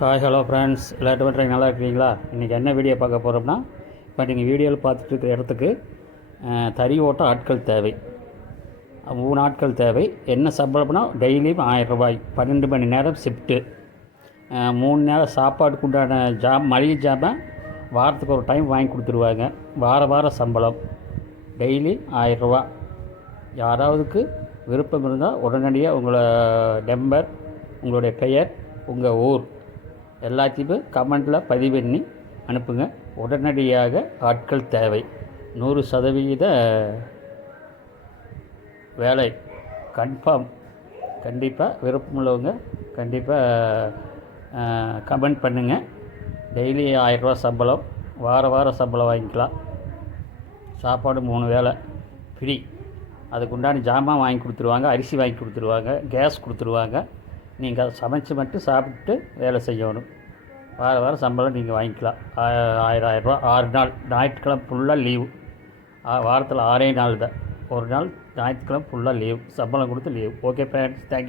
Hi hello friends எல்லாரும் பண்ணுறீங்க நல்லா இருக்கிறீங்களா இன்றைக்கி என்ன வீடியோ பார்க்க போகிறோம்னா இப்போ நீங்கள் வீடியோவில் பார்த்துட்டு இருக்கிற இடத்துக்கு தறி ஓட்ட ஆட்கள் தேவை. மூணு ஆட்கள் தேவை. என்ன சம்பளம்னா டெய்லியும் ஆயிரம் ரூபாய். பன்னெண்டு மணி நேரம் ஷிஃப்ட்டு மூணு நேரம் சாப்பாடுக்கு உண்டான ஜாம் மளிகை ஜாமான் வாரத்துக்கு ஒரு டைம் வாங்கி கொடுத்துருவாங்க. வார வாரம் சம்பளம். டெய்லி ஆயிரரூபா யாராவதுக்கு விருப்பம் இருந்தால் உடனடியாக உங்களை நம்பர் உங்களுடைய பெயர் உங்கள் ஊர். எல்லாத்தையுமே கமெண்டில் பதிவு பண்ணி அனுப்புங்க. உடனடியாக ஆட்கள் தேவை. நூறு சதவிகித வேலை. கன்ஃபார்ம். கண்டிப்பாக விருப்பமுள்ளவங்க கண்டிப்பாக கமெண்ட் பண்ணுங்கள் டெய்லி ஆயிரரூவா சம்பளம். வார வாரம் சம்பளம் வாங்கிக்கலாம். சாப்பாடு மூணு வேளை. ஃப்ரீ. அதுக்கு உண்டான ஜாமான் வாங்கி கொடுத்துருவாங்க. அரிசி வாங்கி கொடுத்துருவாங்க. கேஸ் கொடுத்துருவாங்க. நீங்கள் சமைச்சு மட்டும் சாப்பிட்டு வேலை செய்யணும். வார வாரம் சம்பளம் நீங்கள் வாங்கிக்கலாம். ஆ- ஆயிரம் ஆயிரரூவா ஆறு நாள். ஞாயிற்றுக்கிழமை ஃபுல்லாக லீவு வாரத்தில் ஆறே நாள் தான். ஒரு நாள் ஞாயிற்றுக்கிழமை ஃபுல்லாக லீவ் சம்பளம் கொடுத்து லீவ் ஓகே ஃப்ரெண்ட்ஸ் தேங்க்யூ